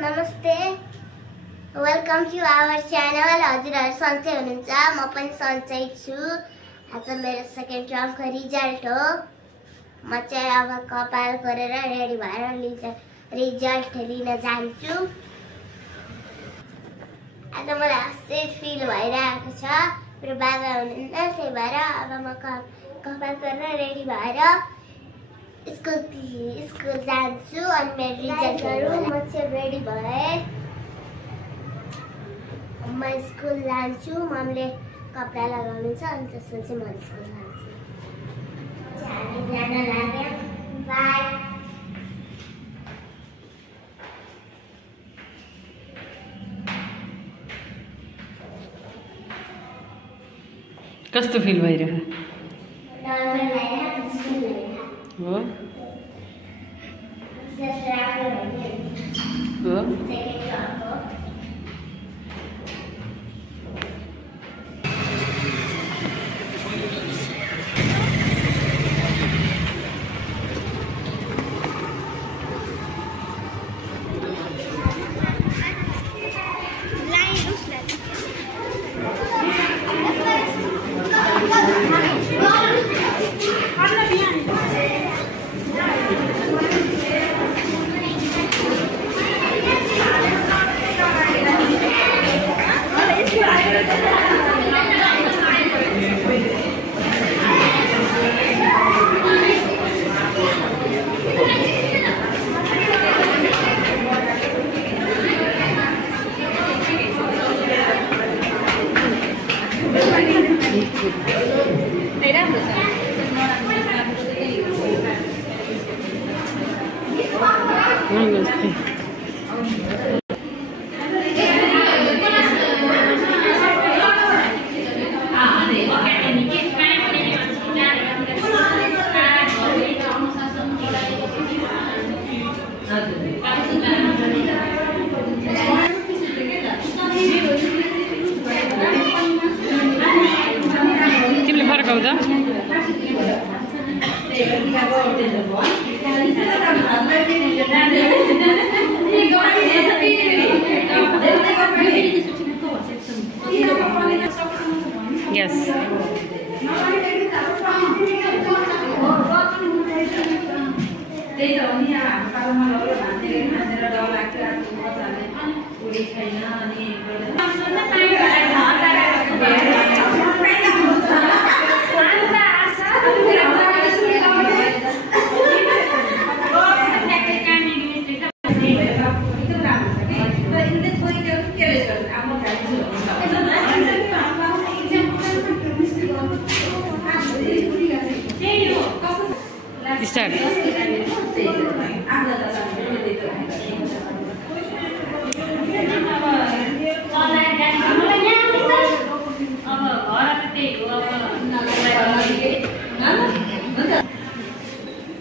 नमस्ते welcome two our channel. हजुरहरु सन्चै हुनुहुन्छ? म पनि सन्चै छु। आज मेरो सेकेन्ड टर्मको रिजल्ट हो। म चाहिँ अब कपाल गरेर रेडी भएर रिजल्ट लिन जान्छु। आज मलाई अस्ति फिल भइरहेको छ। मेरो बाबा हुनुहुन्न, त्यही भएर अब म कपाल गरेर रेडी भएर स्कुल जान्छु अनि मेरो रिजल्टहरु म चाहिँ रेडी भए म स्कुल जान्छु। मम्मीले कपडा लगाउनुहुन्छ अनि त्यसपछि म स्कुल जान्छु। हामी जान लाग्यौं। बाइ। कस्तो फिल भइरहेको हो? तिमीले फर्काउँछ? Yes. Start.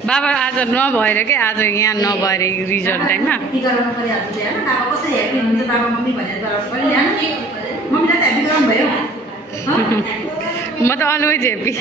बाबा आज नभएर के आज यहाँ नभएर रिजल्ट टाइममा म त अलवेज हेप्पी।